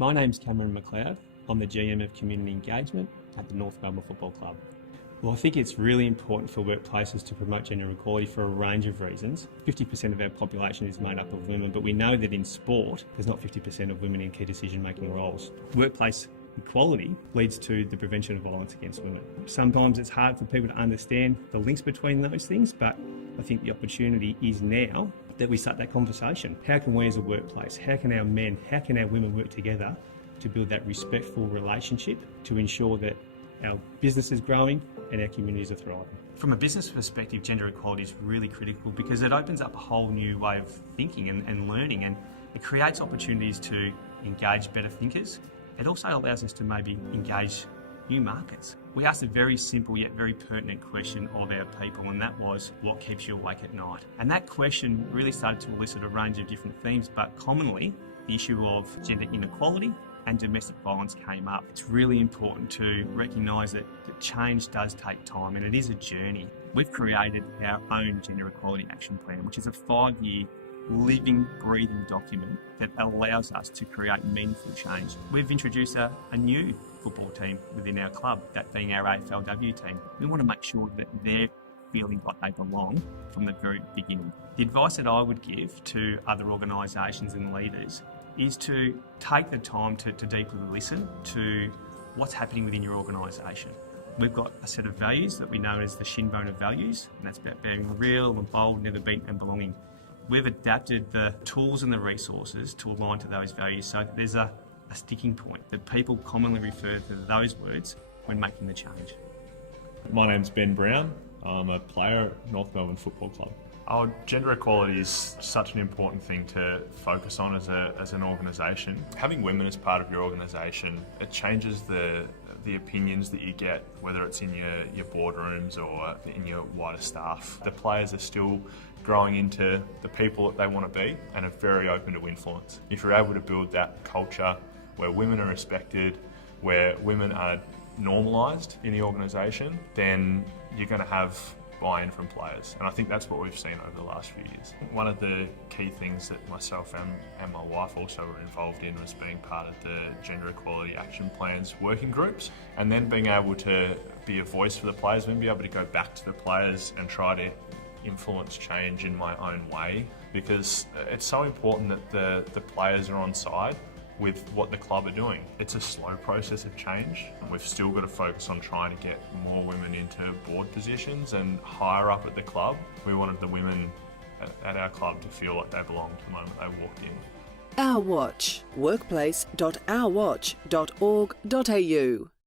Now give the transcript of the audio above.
My name's Cameron McLeod. I'm the GM of Community Engagement at the North Melbourne Football Club. Well, I think it's really important for workplaces to promote gender equality for a range of reasons. 50% of our population is made up of women, but we know that in sport, there's not 50% of women in key decision-making roles. Workplace equality leads to the prevention of violence against women. Sometimes it's hard for people to understand the links between those things, but I think the opportunity is now that we start that conversation. How can we as a workplace, how can our men, how can our women work together to build that respectful relationship to ensure that our business is growing and our communities are thriving? From a business perspective, gender equality is really critical because it opens up a whole new way of thinking and learning, and it creates opportunities to engage better thinkers. It also allows us to maybe engage new markets. We asked a very simple yet very pertinent question of our people, and that was, what keeps you awake at night? And that question really started to elicit a range of different themes, but commonly the issue of gender inequality and domestic violence came up. It's really important to recognise that change does take time and it is a journey. We've created our own Gender Equality Action Plan, which is a 5-year living, breathing document that allows us to create meaningful change. We've introduced a new football team within our club, that being our AFLW team. We want to make sure that they're feeling like they belong from the very beginning. The advice that I would give to other organisations and leaders is to take the time to deeply listen to what's happening within your organisation. We've got a set of values that we know as the shinbone of values, and that's about being real and bold, never beaten and belonging. We've adapted the tools and the resources to align to those values so that there's a sticking point, that people commonly refer to those words when making the change. My name's Ben Brown. I'm a player at North Melbourne Football Club. Gender equality is such an important thing to focus on as an organisation. Having women as part of your organisation, it changes the opinions that you get, whether it's in your boardrooms or in your wider staff. The players are still growing into the people that they want to be and are very open to influence. If you're able to build that culture where women are respected, where women are normalised in the organisation, then you're going to have buy-in from players, and I think that's what we've seen over the last few years. One of the key things that myself and my wife also were involved in was being part of the Gender Equality Action Plan's working groups, and then being able to be a voice for the players, and be able to go back to the players and try to influence change in my own way, because it's so important that the players are on side with what the club are doing. It's a slow process of change. We've still got to focus on trying to get more women into board positions and higher up at the club. We wanted the women at our club to feel like they belonged the moment they walked in. Our Watch, workplace.ourwatch.org.au